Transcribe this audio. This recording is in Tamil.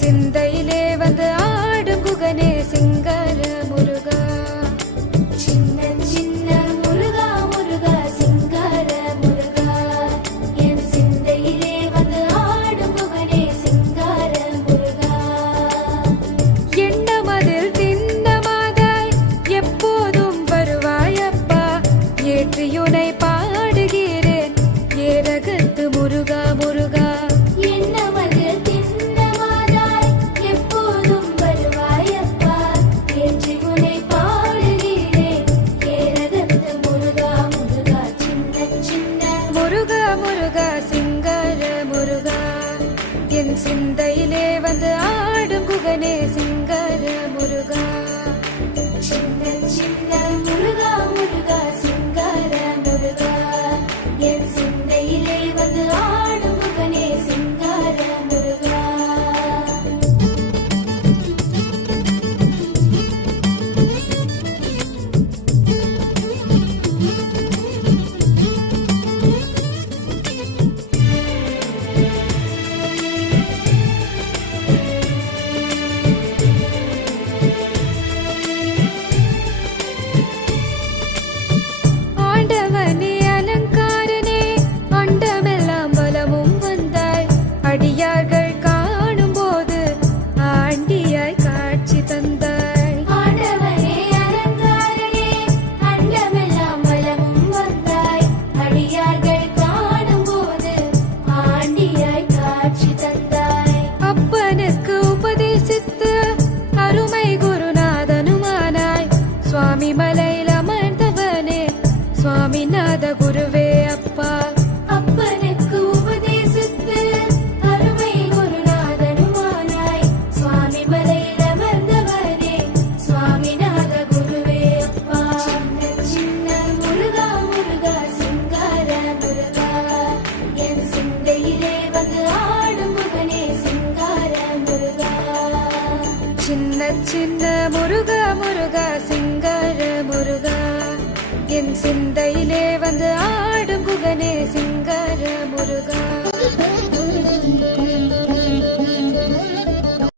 சிந்தையிலே வந்து ஆடும் குகனே சிங்கர முருகா. சின்ன சின்ன முருகா முருகா சிங்கர முருகா, என் சிந்தையிலே வந்து ஆடும் குகனே சிங்கர முருகா. எண்ணமதில் திண்ணமாதாய் எப்போதும் வருவாயப்பா, ஏற்றியுனை பாடுகிறேன் ஏரகத்து முருகா முருகா. முருகா சிங்கர முருகா, என் சிந்தையிலே வந்து ஆடும் குகனே சிங்கர முருகா. சின்ன சின்ன முருகா முருகா சிங்கர முருகா, என் சிந்தையிலே வந்து ஆடும் குகனே சிங்கர முருகா. அடியார்கள் காணும் போது ஆண்டியாய் காட்சி தந்தாய். ஆண்டவனே அலங்காரனே அண்டமெல்லாம் வலமும் வந்தாய், அடியார்கள் காணும் போது ஆண்டியாய் காட்சி தந்தாய். அப்பனுக்கு உபதேசித்து அருமை குருநாதனுமானாய், சுவாமி மலையில் அமர்ந்தவனே சுவாமிநாத குருவே அப்பா. சின்ன சின்ன முருகா முருகா சிங்கர முருகா, என் சிந்தையிலே வந்து ஆடும் குகனே சிங்கர முருகா.